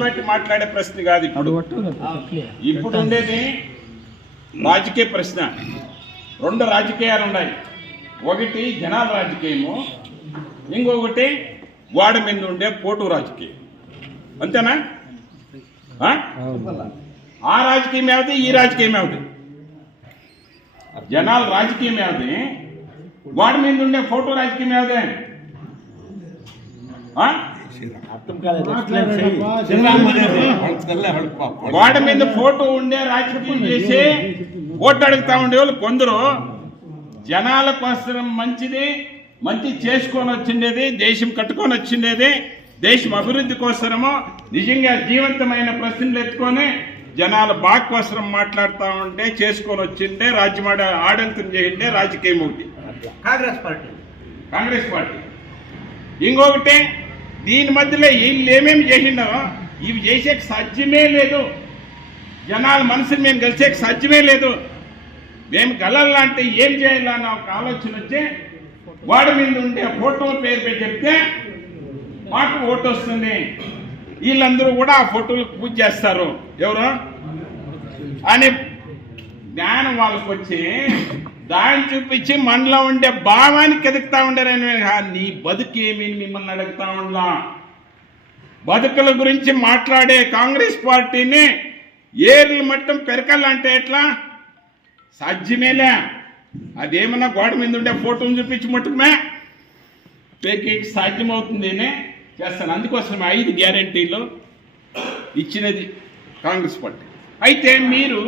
బట్టి మాట్లాడే ప్రశ్న కాదు ఇప్పుడు ఉండేది రాజకీయ ప్రశ్న. రెండు రాజకీయాలు ఉన్నాయి, ఒకటి జనాల రాజకీయము, ఇంకొకటి గోడ మీద ఉండే పోటు రాజకీయం. అంతేనా? ఆ రాజకీయం ఏమిటి, ఈ రాజకీయం ఏమిటి? జనాల రాజకీయం ఏమిటి, గోడ మీద ఉండే ఫోటో రాజకీయం ఏమిటి? గోడ మీద ఫోటో ఉండే రాజకీయం చేసి ఓట్లు అడుగుతా ఉండే వాళ్ళు కొందరు జనాల కోసం మంచి చేసుకొని వచ్చిండేది, దేశం కట్టుకొని వచ్చిండేది, దేశం అభివృద్ధి కోసమో నిజంగా జీవంతమైన ప్రశ్నలు ఎత్తుకొని జనాల బాగు కోసం మాట్లాడుతూ ఉంటే చేసుకొని వచ్చిండే రాజ్యం ఆడలితం చేయండి రాజకీయం ఒకటి కాంగ్రెస్ పార్టీ. ఇంకొకటి దీని మధ్యలో వీళ్ళు ఏమేమి చేసిండో ఇవి చేసే సాధ్యమే లేదు. జనాల మనసుని మేము కలిసే సాధ్యమే లేదు. మేము గెలాలంటే ఏం చేయాలన్న ఒక ఆలోచన వచ్చి వాడి మీద ఉండే ఫోటో పేరు పెట్టి చెప్తే మాకు ఓటు వస్తుంది. వీళ్ళందరూ కూడా ఆ ఫోటోలకు పూజ చేస్తారు. ఎవరు అని జ్ఞానం వాళ్ళకి వచ్చి దాన్ని చూపించి మనలో ఉండే భావానికి ఎదుగుతా ఉండారని నీ బతుకేమి మిమ్మల్ని అడుగుతా ఉండా. బతుకుల గురించి మాట్లాడే కాంగ్రెస్ పార్టీని ఏర్లు మట్టం పెరకాలంటే ఎట్లా? సాధ్యమేలే. అదేమన్నా గోడ మీద ఉండే ఫోటోని చూపించి మట్టుకుమే పెరికేకి సాధ్యమవుతుంది చేస్తాను. అందుకోసం 5 గ్యారెంటీలు ఇచ్చినది కాంగ్రెస్ పార్టీ. అయితే మీరు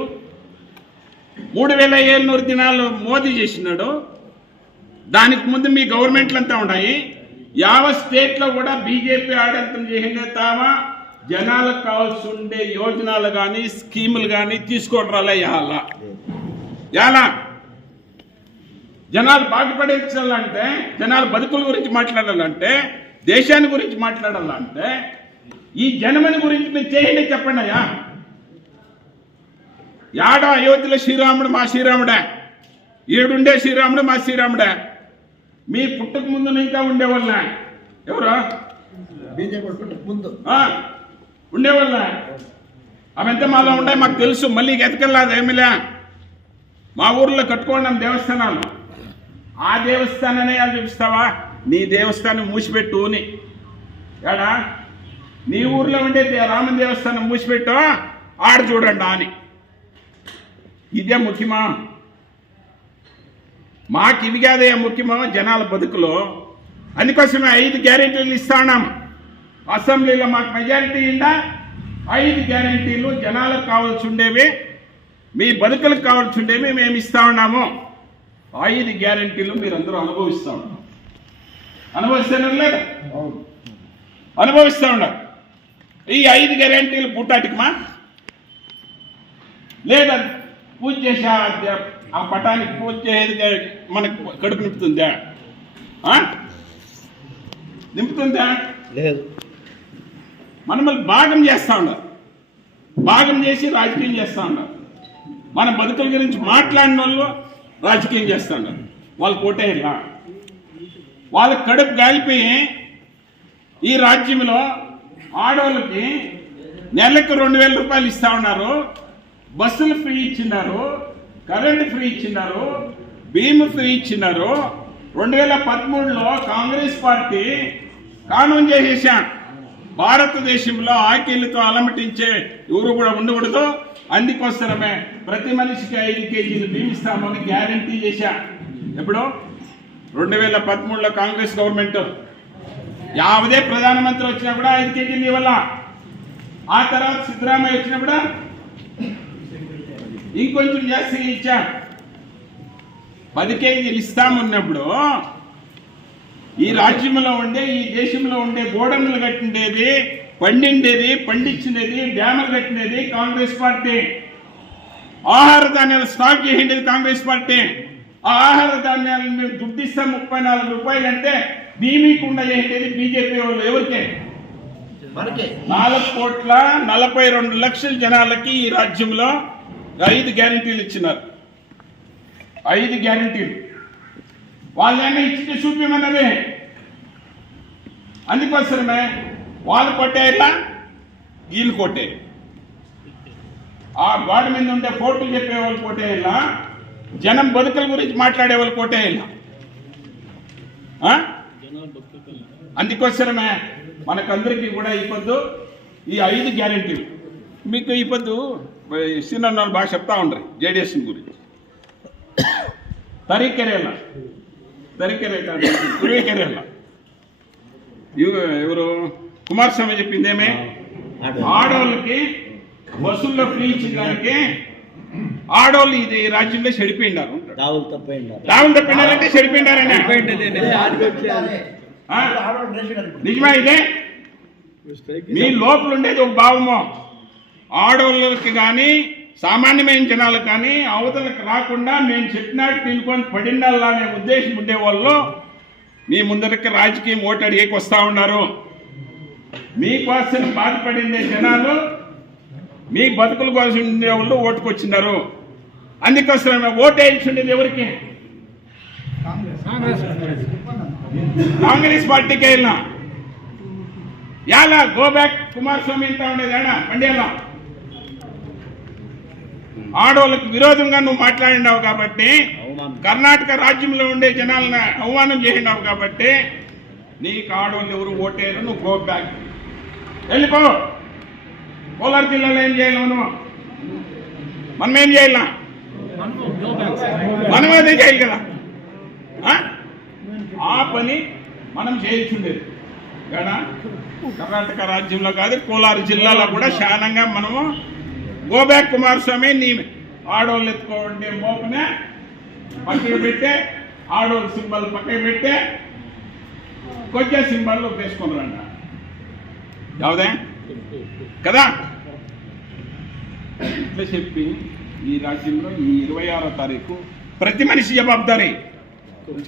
3700 దినాలు మోదీ చేసినాడు. దానికి ముందు మీ గవర్నమెంట్లు అంతా ఉన్నాయి. యావత్ స్టేట్లో కూడా బీజేపీ ఆడలితం చేసిందే తావా జనాలకు కావాల్సి ఉండే యోజనలు కానీ స్కీములు కానీ తీసుకోవడం రాలే. ఎలా జనాలు బాగుపడించాలంటే, జనాల బతుకుల గురించి మాట్లాడాలంటే, దేశాన్ని గురించి మాట్లాడాలంటే ఈ జనమని గురించి మీరు చేయండి. చెప్పండి అయ్యా. యాడ అయోధ్యలో శ్రీరాముడు మా శ్రీరాముడే, ఏడుండే శ్రీరాముడు మా శ్రీరాముడే. మీ పుట్టక ముందు ఇంకా ఉండేవాళ్ళ ఎవరు? ఉండేవాళ్ళ అవంతా మాలో ఉండే మాకు తెలుసు. మళ్ళీ ఎతకల్లాది ఏమిలే. మా ఊర్లో కట్టుకోండి దేవస్థానాలు. ఆ దేవస్థానాన్ని అది చూపిస్తావా? నీ దేవస్థానం మూసిపెట్టు అని. ఏడా నీ ఊర్లో ఉండే రామన్ దేవస్థానం మూసిపెట్టు, ఆడ చూడండి అని. ఇదే ముఖ్యమా? మాకు ఇవి కాదే ముఖ్యమా జనాల బతుకులో. అందుకోసమే 5 గ్యారెంటీలు ఇస్తా ఉన్నాం. అసెంబ్లీలో మాకు మెజారిటీ ఉందా? 5 గ్యారెంటీలు జనాలకు కావాల్సి ఉండేవి, మీ బతుకులకు కావాల్సి ఉండేవి మేము ఇస్తా ఉన్నాము. 5 గ్యారెంటీలు మీరందరూ అనుభవిస్తూ ఉన్నారు. అనుభవిస్తున్నారు లేదా? అనుభవిస్తూ ఉన్నారు. ఈ 5 గ్యారెంటీలు పూటాటికమా లేదా పూజ చేసే ఆ పటానికి పూజ చేసేది మనకు కడుపు నింపుతుందా? నింపుతుందా? లేదు. మనల్ని భాగం చేస్తూ ఉన్నారు. భాగం చేసి రాజకీయం చేస్తూ ఉన్నారు. మన బతుకుల గురించి మాట్లాడిన వాళ్ళు రాజకీయం చేస్తూ ఉన్నారు. వాళ్ళు కోటేలా వాళ్ళ కడుపు గాలిపోయి ఈ రాజ్యంలో ఆడవాళ్ళకి నెలకు 2000 రూపాయలు ఇస్తా ఉన్నారు. బస్సులు ఫ్రీ ఇచ్చినారు, కరెంటు ఫ్రీ ఇచ్చినారు, భీము ఫ్రీ ఇచ్చినారు. 2013లో కాంగ్రెస్ పార్టీ కానూన్ చేసేసా భారతదేశంలో ఆకలితో అలమటించే ఎవరు కూడా ఉండకూడదు. అందుకోసమే ప్రతి మనిషికి 5 కేజీలు భీమిస్తామని గ్యారంటీ చేశా. ఎప్పుడు 2013లో కాంగ్రెస్ గవర్నమెంట్ యావదే ప్రధానమంత్రి వచ్చినా కూడా 5 కేజీలు ఇవ్వాల. ఆ తర్వాత సిద్ధరామయ్య వచ్చినా కూడా ఇంకొంచెం జాస్తి ఇచ్చా. 10 కేజీలు ఇస్తామన్నప్పుడు ఈ రాజ్యంలో ఉండే ఈ దేశంలో ఉండే గోడన్లు కట్టిండేది, పండిండేది, పండించినది, డ్యాములు కట్టినది కాంగ్రెస్ పార్టీ. ఆహార ధాన్యాలు స్టాక్ చేసిండేది కాంగ్రెస్ పార్టీ. ఆ ఆహార ధాన్యాలను మేము దుడ్డిస్తాం 34 రూపాయలు అంటే భీమీకుండా చేసేది బీజేపీ వాళ్ళు. ఎవరికే? 4,42,00,000 జనాలకి ఈ రాజ్యంలో 5 గ్యారెంటీలు ఇచ్చినారు. 5 గ్యారెంటీలు వాళ్ళైనా ఇచ్చి చూపించమన్నదే. అందుకోసమే వాళ్ళు కొట్టేయాలా వీళ్ళు కొట్టే ఆ గోడ మీద ఉండే ఫోటోలు చెప్పే వాళ్ళు కొట్టేయాలా జనం బతుకుల గురించి మాట్లాడే వాళ్ళు కొట్టేయాలా అందుకోసమే మనకందరికీ కూడా ఈ పొద్దు ఈ 5 గ్యారెంటీలు మీకు ఈ పొద్దు సీనియర్ వాళ్ళు బాగా చెప్తా ఉండరు జేడీఎస్ గురించి తరీకెరేలా ఎవరు కుమారస్వామి చెప్పిందేమే ఆడవాళ్ళకి బస్సుల్లో ఫ్రీ ఇచ్చేదానికి ఆడవాళ్ళు ఇది రాజ్యంలో చెడిపోయినారు రావులు తప్పినారంటే చెడిపోయినారని నిజమే ఇదే మీ లోపల ఉండేది ఒక భావము ఆడవాళ్ళకి కానీ సామాన్యమైన జనాలకు కానీ అవతలకు రాకుండా మేము చెప్పినట్టు నిలుకొని పడిండాలా అనే ఉద్దేశం ఉండేవాళ్ళు మీ ముందరికి రాజకీయం ఓటు అడిగేకి వస్తూ ఉన్నారు. మీకోసం బాధపడిందే జనాలు మీ బతుకుల కోసం ఉండే వాళ్ళు ఓటుకొచ్చినారు. అందుకోసం ఓటు వేయించుండేది ఎవరికి? కాంగ్రెస్ పార్టీకి వెళ్ళినా యాలా గో బ్యాక్ కుమారస్వామి ఇంత ఉండేది ఏడా పండేలా ఆడవాళ్ళకు విరోధంగా నువ్వు మాట్లాడినావు కాబట్టి కర్ణాటక రాజ్యంలో ఉండే జనాలను అవమానం చేసినావు కాబట్టి నీకు ఆడవాళ్ళు ఎవరు ఓటేరు. నువ్వు గో బ్యాక్ వెళ్ళిపో. కోలార్ జిల్లాలో ఏం చేయాలి నువ్వు? మనం ఏం చేయాలా? మనం అదే చేయాలి కదా. ఆ పని మనం చేయించుండేది కదా. కర్ణాటక రాజ్యంలో కాదు కోలార్ జిల్లాలో కూడా శానంగా మనము గోబ్యాక్ కుమారస్వామి నీ ఆడవాళ్ళు ఎత్తుకోండి మోపనే పక్కన పెట్టే ఆడవాళ్ళ సింబల్ పక్కన పెట్టే కొంచెం సింబల్ వేసుకున్నారంట యావదే కదా. ఇట్లా చెప్పి ఈ రాజ్యంలో ఈ 26వ తారీఖు ప్రతి మనిషి జవాబుదారీ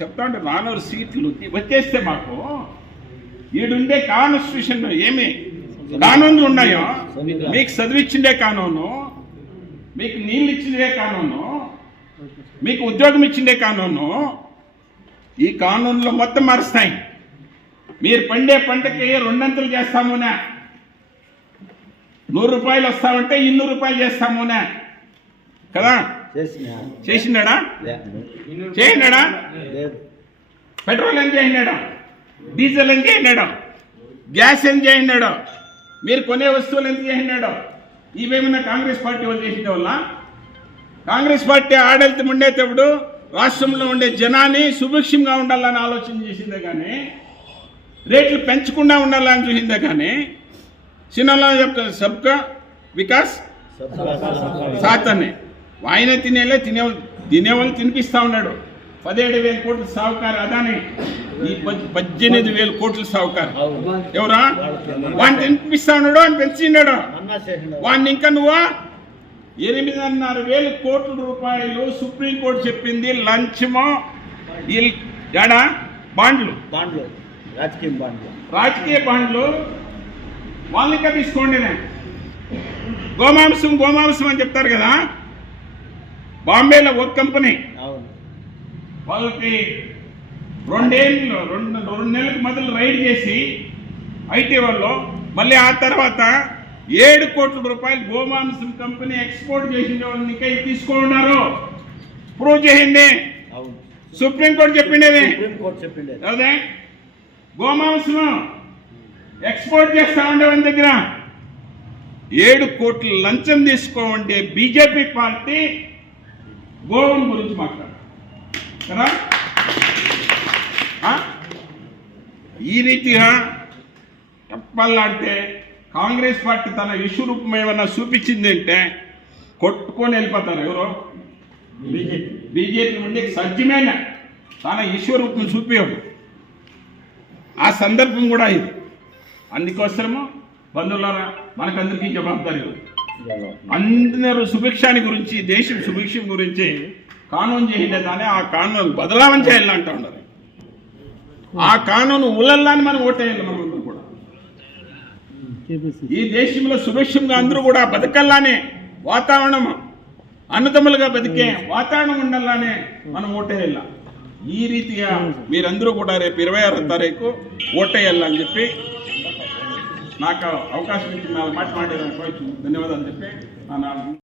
చెప్తా ఉంటే 400 సీట్లు వచ్చేస్తే మాకు ఈడుండే కాన్స్టిట్యూషన్ ఏమి కానూన్లు ఉన్నాయో మీకు చదివిచ్చిండే కానూను, మీకు నీళ్ళు ఇచ్చిండే కానూను, మీకు ఉద్యోగం ఇచ్చిండే కానూను, ఈ కానూన్లో మొత్తం మారుస్తాయి. మీరు పండే పంటకి 2 చేస్తామునా, 100 రూపాయలు వస్తామంటే 200 రూపాయలు చేస్తామునా కదా. చేసినాడా? చేసినాడా? పెట్రోల్ ఏం చేసినాడా? డీజిల్ ఏం చేసినాడా? గ్యాస్ ఏం చేసినాడు? మీరు కొనే వస్తువులు ఎంత చేసినాడు? ఇవేమన్నా కాంగ్రెస్ పార్టీ వాళ్ళు చేసిన వల్ల? కాంగ్రెస్ పార్టీ ఆడళితం ఉండేటప్పుడు రాష్ట్రంలో ఉండే జనాన్ని సుభిక్షంగా ఉండాలని ఆలోచన చేసిందే కానీ రేట్లు పెంచకుండా ఉండాలని చూసిందే కానీ సినిమాలో చెప్తారు సబ్కా వికాస్ సాత్ అని. ఆయన తినేవాళ్ళు తినిపిస్తా ఉన్నాడు. 17,000 కోట్ల సావుకారు అదాని, ఈ 18,000 కోట్ల సావుకారు ఎవరా? వాడిని తినిపిస్తా ఉన్నాడు, అని పెంచినాడు వాడిని. ఇంకా నువ్వు 8,500,000 కోట్ల రూపాయలు సుప్రీంకోర్టు చెప్పింది లంచమో ఏడా బాండ్లు రాజకీయ బాండ్లు వాళ్ళని ఇంకా తీసుకోండి. గోమాంసం అని చెప్తారు కదా. బాంబేలో ఒక కంపెనీ వాళ్ళకి 2 నెలలకు మొదలు రైడ్ చేసి ఐటీ వాళ్ళు మళ్ళీ ఆ తర్వాత 7 కోట్ల రూపాయలు గోమాంసం కంపెనీ ఎక్స్పోర్ట్ చేసిన వాళ్ళని ఇంకా తీసుకున్నారు. ప్రూవ్ చేయండి. సుప్రీంకోర్టు చెప్పిండేది అదే గోమాంసం ఎక్స్పోర్ట్ చేస్తా ఉండే వాళ్ళ దగ్గర 7 కోట్ల లంచం తీసుకోండి. బీజేపీ పార్టీ గోవం గురించి మాట్లాడు కదా. ఈ రీతిగా చెప్పాలంటే కాంగ్రెస్ పార్టీ తన విశ్వరూపం ఏమన్నా చూపించింది అంటే కొట్టుకొని వెళ్ళిపోతారు. ఎవరో బీజేపీ ఉండే సత్యమైన తన విశ్వరూపం చూపేవాడు. ఆ సందర్భం కూడా ఇది. అందుకోసము బంధువులారా మనకందరికీ జవాబుదారీ. అందరూ సుభిక్షాన్ని గురించి, దేశం సుభిక్షం గురించి కానూన్ చేయండి దాన్ని ఆ కానూన్ బదలావన చేయాలంటా ఉన్నారు. ఆ కానూను ఉల్లల్లాని మనం ఓటేయాలి. మనందరూ కూడా ఈ దేశంలో సుభిక్షంగా అందరూ కూడా బతకల్లానే వాతావరణం అన్నదమ్ములుగా బతికే వాతావరణం ఉండాలనే మనం ఓటేయాల. ఈ రీతిగా మీరందరూ కూడా రేపు 26వ తారీఖు ఓటేయాలని చెప్పి నాకు అవకాశం ఇచ్చి నాలుగు మాట మాట్లాడడానికి ధన్యవాదాలు చెప్పి